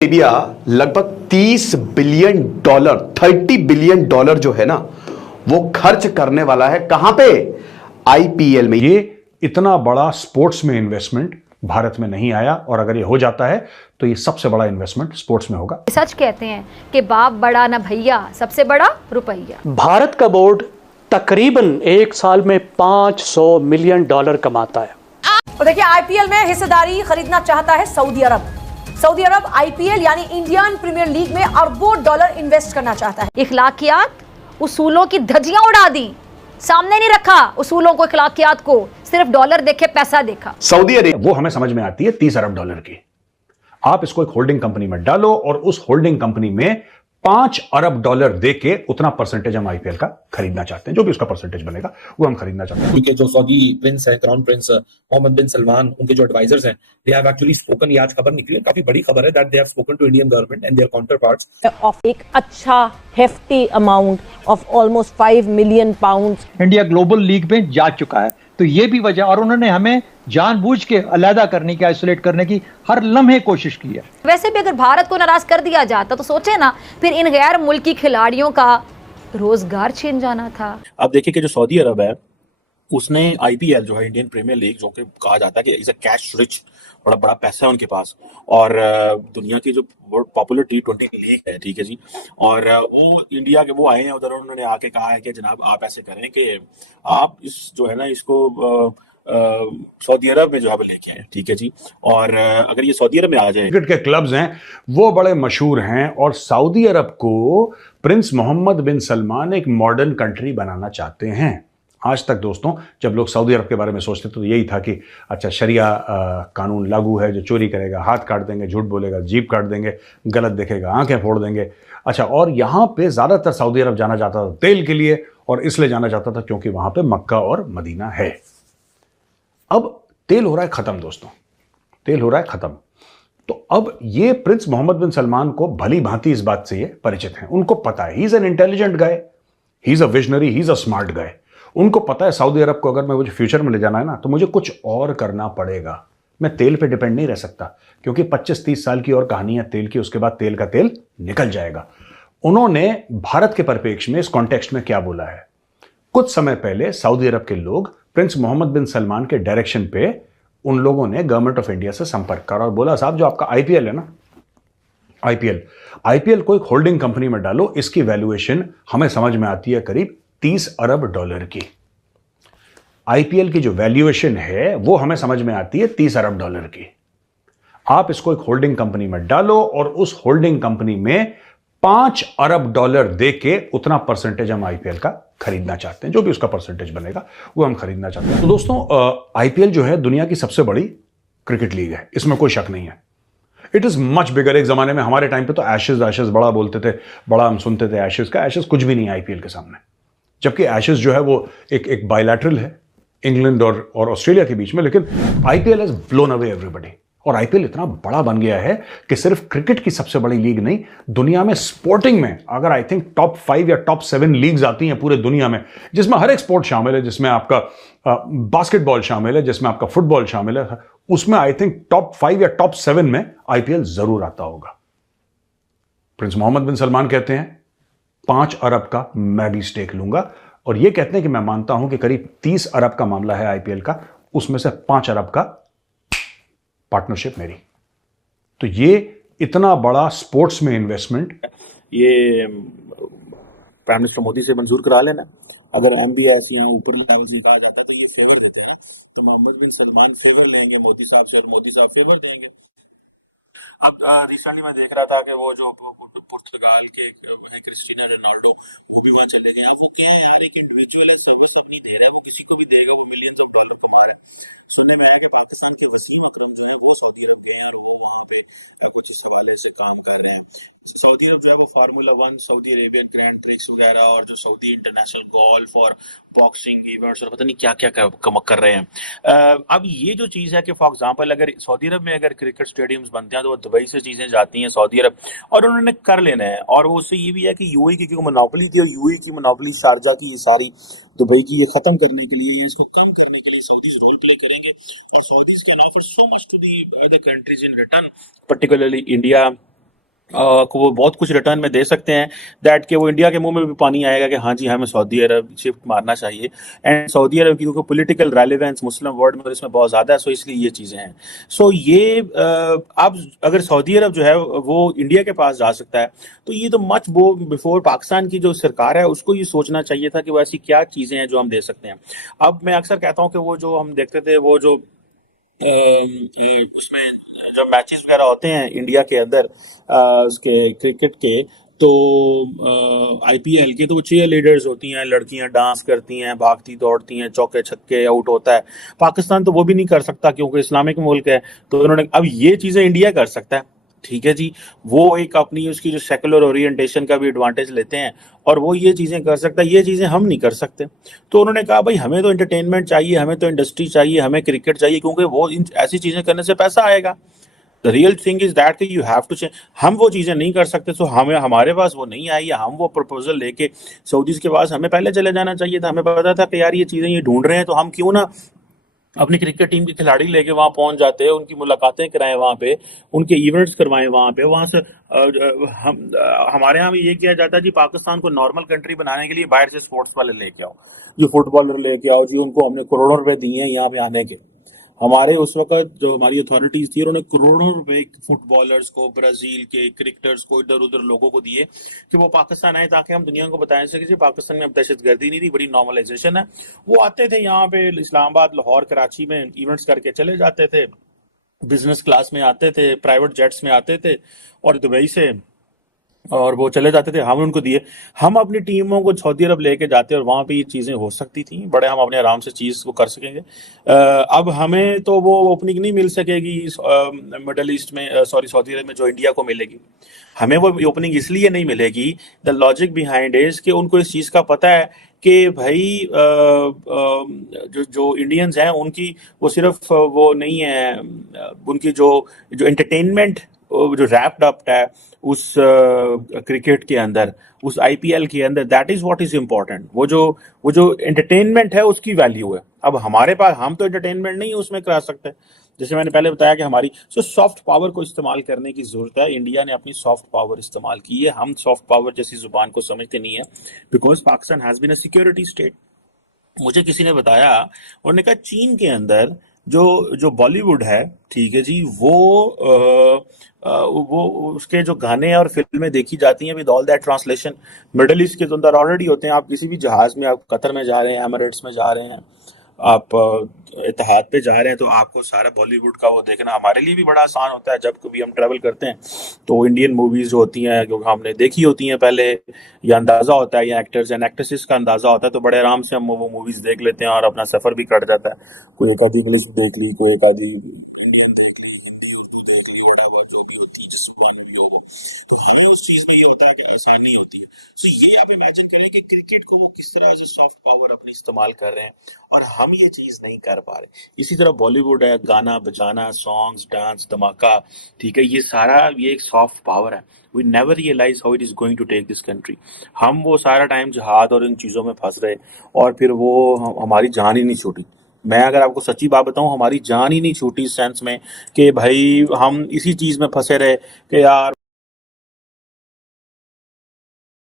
Libya लगभग 30 billion dollar 30 billion dollar जो है ना वो खर्च करने वाला है। कहां पे? आईपीएल में। ये इतना बड़ा स्पोर्ट्स में इन्वेस्टमेंट भारत में नहीं आया और अगर ये हो जाता है तो ये सबसे बड़ा इन्वेस्टमेंट स्पोर्ट्स में होगा। सच कहते हैं कि बाप बड़ा ना भैया, सबसे बड़ा रुपया। भारत का बोर्ड तकरीबन एक साल में $500 मिलियन कमाता है। और देखिए, आईपीएल में हिस्सेदारी खरीदना चाहता है सऊदी अरब। सऊदी अरब आईपीएल यानी इंडियन प्रीमियर लीग में अरबों डॉलर इन्वेस्ट करना चाहता है। इखलाकियात, उसूलों की धज्जियां उड़ा दी, सामने नहीं रखा उसूलों को, इखलाकियात को, सिर्फ डॉलर देखे, पैसा देखा। सऊदी अरब वो हमें समझ में आती है 30 अरब डॉलर की। आप इसको एक होल्डिंग कंपनी में डालो और उस होल्डिंग कंपनी में 5 अरब डॉलर देके उतना परसेंटेज हम आईपीएल का खरीदना चाहते हैं। जो भी उसका परसेंटेज बनेगा वो हम खरीदना चाहते हैं। क्योंकि जो सऊदी प्रिंस है, क्राउन प्रिंस मोहम्मद बिन सलमान, उनके जो एडवाइजर्स हैं, दे हैव एक्चुअली स्पोकन। ये आज खबर निकली है, काफी बड़ी खबर है, that they have spoken to Indian government and their counterparts of एक अच्छा hefty amount of almost 5 million pounds. India global league में जा चुका है, तो ये भी वजह, और उन्होंने हमें जानबूझ के अलहदा करने की, आइसोलेट करने की हर लम्हे कोशिश की है। वैसे भी अगर भारत को नाराज कर दिया जाता तो सोचे ना, फिर इन गैर मुल्की खिलाड़ियों का रोजगार छीन जाना था। अब देखिए कि जो सऊदी अरब है उसने आईपीएल जो है इंडियन प्रीमियर लीग, जो कि कहा जाता है कि इज अ कैश रिच, बड़ा बड़ा पैसा है उनके पास, और दुनिया की जो पॉपुलर T20 लीग है, ठीक है जी, और वो इंडिया के वो आए हैं उधर, उन्होंने आके कहा है कि जनाब आप ऐसे करें कि आप इस जो है ना इसको सऊदी अरब में जो है लेके आए, ठीक है जी, और अगर ये सऊदी अरब में आ जाए। क्रिकेट के क्लब्स हैं वो बड़े मशहूर हैं और सऊदी अरब को प्रिंस मोहम्मद बिन सलमान एक मॉडर्न कंट्री बनाना चाहते हैं। आज तक दोस्तों जब लोग सऊदी अरब के बारे में सोचते तो यही था कि अच्छा शरिया कानून लागू है, जो चोरी करेगा हाथ काट देंगे, झूठ बोलेगा जीभ काट देंगे, गलत देखेगा आंखें फोड़ देंगे। अच्छा, और यहाँ पे ज़्यादातर सऊदी अरब जाना जाता था तेल के लिए, और इसलिए जाना जाता था क्योंकि वहाँ पे मक्का और मदीना है। अब तेल हो रहा है ख़त्म दोस्तों, तेल हो रहा है ख़त्म। तो अब ये प्रिंस मोहम्मद बिन सलमान को भली भांति इस बात से ये परिचित हैं, उनको पता है, he is an intelligent guy, he is a visionary, he is a smart guy. उनको पता है सऊदी अरब को अगर मैं मुझे फ्यूचर में ले जाना है ना तो मुझे कुछ और करना पड़ेगा, मैं तेल पे डिपेंड नहीं रह सकता, क्योंकि 25-30 साल की और कहानी है तेल की, उसके बाद तेल का तेल निकल जाएगा। उन्होंने भारत के परिप्रेक्ष्य में इस कॉन्टेक्स्ट में क्या बोला है? कुछ समय पहले सऊदी अरब के लोग प्रिंस मोहम्मद बिन सलमान के डायरेक्शन पे उन लोगों ने गवर्नमेंट ऑफ इंडिया से संपर्क करा और बोला साहब जो आपका आईपीएल है ना, आईपीएल को एक होल्डिंग कंपनी में डालो, इसकी वैल्यूएशन हमें समझ में आती है करीब 30 अरब डॉलर की। आईपीएल की जो वैल्यूएशन है वो हमें समझ में आती है 30 अरब डॉलर की। आप इसको एक होल्डिंग कंपनी में डालो और उस होल्डिंग कंपनी में 5 अरब डॉलर देके उतना परसेंटेज हम आईपीएल का खरीदना चाहते हैं। जो भी उसका परसेंटेज बनेगा वो हम खरीदना चाहते हैं। तो दोस्तों आईपीएल जो है दुनिया की सबसे बड़ी क्रिकेट लीग है, इसमें कोई शक नहीं है। It is much bigger. एक जमाने में हमारे टाइम पे तो एशेज बड़ा बोलते थे, बड़ा हम सुनते थे एशेज का। एशेज कुछ भी नहीं है आईपीएल के सामने, जबकि एशेज जो है वो एक बायलैटरल है इंग्लैंड और ऑस्ट्रेलिया के बीच में, लेकिन IPL has blown away everybody. और आईपीएल इतना बड़ा बन गया है कि सिर्फ क्रिकेट की सबसे बड़ी लीग नहीं, दुनिया में स्पोर्टिंग में अगर आई थिंक टॉप 5 या टॉप 7 लीग्स आती हैं पूरे दुनिया में, जिसमें हर एक स्पोर्ट शामिल है, जिसमें आपका बास्केटबॉल शामिल है, जिसमें आपका फुटबॉल शामिल है, उसमें आई थिंक टॉप 5 या टॉप 7 में आईपीएल जरूर आता होगा। प्रिंस मोहम्मद बिन सलमान कहते हैं 5 अरब का मैं भी स्टेक लूंगा, और ये कहते हैं कि मैं मानता हूं कि करीब 30 अरब का मामला है आईपीएल का, उसमें से 5 अरब का पार्टनरशिप मेरी। तो ये इतना बड़ा स्पोर्ट्स में इन्वेस्टमेंट ये प्राइम मिनिस्टर मोदी से मंजूर करा लेना। अगर MBS या ऊपर लेवल से कहा जाता तो ये फेवर देता था, तो मोहम्मद बिन सलमान फेवर लेंगे मोदी साहब से और मोदी साहब फेवर देंगे। अब रिसेंटली मैं देख रहा था कि वो जो पुर्तगाल के क्रिस्टियानो रोनाल्डो वो भी वहां चले गए। अब वो क्या है यार, एक इंडिविजुअल सर्विस अपनी दे रहा है, वो किसी को भी देगा, वो मिलियंस ऑफ डॉलर कमा रहा है। सुनने में आया कि पाकिस्तान के वसीम अकरम जो है वो सऊदी अरब गए हैं और वो वहां पे कुछ इस हवाले से काम कर रहे हैं। सऊदी अरब जो है वो formula 1, Saudi Arabian grand prix वगैरह, और जो सऊदी इंटरनेशनल गोल्फ और बॉक्सिंग इवेंट्स और पता नहीं क्या क्या कर रहे हैं। अब ये जो चीज़ है कि फॉर एग्जांपल अगर सऊदी अरब में अगर क्रिकेट स्टेडियम्स बनते हैं तो वो दुबई से चीज़ें जाती हैं सऊदी अरब, और उन्होंने कर लेना है। और वो उससे ये भी है कि यूएई की क्योंकि मोनोपोली थी, और यूएई की मोनोपोली शारजा की सारी दुबई की, ये खत्म करने के लिए, इसको कम करने के लिए सऊदीज रोल प्ले करेंगे, और Saudis can offer so much to the other countries in return, particularly India, को वो बहुत कुछ रिटर्न में दे सकते हैं, दैट कि वो इंडिया के मुंह में भी पानी आएगा कि हाँ जी हमें सऊदी अरब शिफ्ट मारना चाहिए। एंड सऊदी अरब की क्योंकि पॉलिटिकल रेलेवेंस मुस्लिम वर्ल्ड में और इसमें बहुत ज़्यादा है, सो इसलिए ये चीज़ें हैं। सो ये अब अगर सऊदी अरब जो है वो इंडिया के पास जा सकता है, तो ये तो मच वो बिफोर पाकिस्तान की जो सरकार है उसको ये सोचना चाहिए था कि वो ऐसी क्या चीज़ें हैं जो हम दे सकते हैं। अब मैं अक्सर कहता हूँ कि वो जो हम देखते थे वो जो उसमें जब मैचेस वगैरह होते हैं इंडिया के अंदर उसके क्रिकेट के, तो आईपीएल के, तो वो चीयर लीडर्स होती हैं, लड़कियां डांस करती हैं, भागती दौड़ती हैं, चौके छक्के आउट होता है। पाकिस्तान तो वो भी नहीं कर सकता क्योंकि इस्लामिक मुल्क है, तो उन्होंने अब ये चीज़ें इंडिया कर सकता है। ठीक है जी, वो एक अपनी उसकी जो सेकुलर ओरिएंटेशन का भी एडवांटेज लेते हैं और वो ये चीज़ें कर सकता है, ये चीज़ें हम नहीं कर सकते। तो उन्होंने कहा भाई हमें तो एंटरटेनमेंट चाहिए, हमें तो इंडस्ट्री चाहिए, हमें क्रिकेट चाहिए, क्योंकि वो इन ऐसी चीज़ें करने से पैसा आएगा। The real thing is that कि यू हैव टू चेंज। हम वो चीज़ें नहीं कर सकते, सो हमें हमारे पास वो नहीं आई, या हम वो प्रपोजल लेके सऊदीज के पास हमें पहले चले जाना चाहिए था। हमें पता था कि यार ये चीज़ें ये ढूंढ रहे हैं, तो हम क्यों ना अपनी क्रिकेट टीम के खिलाड़ी लेके वहां पहुंच जाते हैं, उनकी मुलाकातें कराएं वहां पे, उनके इवेंट्स करवाएं वहां पे। वहां से हमारे यहाँ भी ये किया जाता है जी, पाकिस्तान को नॉर्मल कंट्री बनाने के लिए बाहर से स्पोर्ट्स वाले लेके आओ, जो फुटबॉलर लेके आओ जी, उनको हमने करोड़ों रुपए दिए हैं यहाँ पे आने के। हमारे उस वक्त जो हमारी अथॉरिटीज थी उन्होंने करोड़ों रुपए फुटबॉलर्स को, ब्राजील के क्रिकेटर्स को, इधर उधर लोगों को दिए कि वो पाकिस्तान आए, ताकि हम दुनिया को बताएं सके कि पाकिस्तान में अब दहशतगर्दी नहीं थी, बड़ी नॉर्मलाइजेशन है। वो आते थे यहाँ पे इस्लामाबाद, लाहौर, कराची में इवेंट्स करके चले जाते थे, बिजनेस क्लास में आते थे, प्राइवेट जेट्स में आते थे और दुबई से, और वो चले जाते थे, हम उनको दिए। हम अपनी टीमों को सऊदी अरब लेके जाते और वहाँ पे ये चीज़ें हो सकती थी, बड़े हम अपने आराम से चीज़ को कर सकेंगे। अब हमें तो वो ओपनिंग नहीं मिल सकेगी मिडल ईस्ट में, सॉरी सऊदी अरब में, जो इंडिया को मिलेगी। हमें वो ओपनिंग इसलिए नहीं मिलेगी, द लॉजिक बिहाइंड इज कि उनको इस चीज़ का पता है कि भाई जो जो इंडियंस हैं उनकी वो सिर्फ वो नहीं है, उनकी जो जो एंटरटेनमेंट जो रैप्ड अप है उस क्रिकेट के अंदर, उस आईपीएल के अंदर, that is what is important. वो जो एंटरटेनमेंट है उसकी वैल्यू है। अब हमारे पास, हम तो एंटरटेनमेंट नहीं उसमें करा सकते, जैसे मैंने पहले बताया कि हमारी सॉफ्ट पावर को इस्तेमाल करने की जरूरत है। इंडिया ने अपनी सॉफ्ट पावर इस्तेमाल की है, हम सॉफ्ट पावर जैसी जुबान को समझते नहीं है, because Pakistan has been a security state. मुझे किसी ने बताया, उन्होंने कहा चीन के अंदर जो जो बॉलीवुड है, ठीक है जी, वो उसके जो गाने और फिल्में देखी जाती हैं with all that translation middle east के अंदर ऑलरेडी होते हैं। आप किसी भी जहाज में, आप कतर में जा रहे हैं, एमिरेट्स में जा रहे हैं, आप इत्तेहाद पे जा रहे हैं, तो आपको सारा बॉलीवुड का वो देखना हमारे लिए भी बड़ा आसान होता है। जब कभी हम ट्रैवल करते हैं तो इंडियन मूवीज जो होती हैं, क्योंकि हमने देखी होती हैं पहले, या अंदाज़ा होता है, या एक्टर्स एंड एक्ट्रेसेस का अंदाज़ा होता है, तो बड़े आराम से हम वो मूवीज देख लेते हैं और अपना सफ़र भी कट जाता है। कोई एक आधी इंग्लिश देख ली, कोई एक आधी इंडियन देख ली, हिंदी उर्दू देख ली, वटावर जो भी होती है, जिस जुबान में भी हो वो। तो हमें उस चीज़ में ये होता है कि आसानी होती है। सो ये आप इमेजिन करें कि क्रिकेट को वो किस तरह एज ए सॉफ्ट पावर अपनी इस्तेमाल कर रहे हैं, और हम ये चीज़ नहीं कर पा रहे। इसी तरह बॉलीवुड है, गाना बजाना, सॉन्ग्स, डांस, धमाका, ठीक है, ये सारा ये एक सॉफ्ट पावर है। We never realize how it is going to take this country. हम वो सारा टाइम जहाद और इन चीज़ों में फंस रहे, और फिर वो हमारी जान ही नहीं छूटी। मैं अगर आपको सच्ची बात बताऊं, हमारी जान ही नहीं छूटी इस सेंस में कि भाई हम इसी चीज़ में फंसे रहे कि यार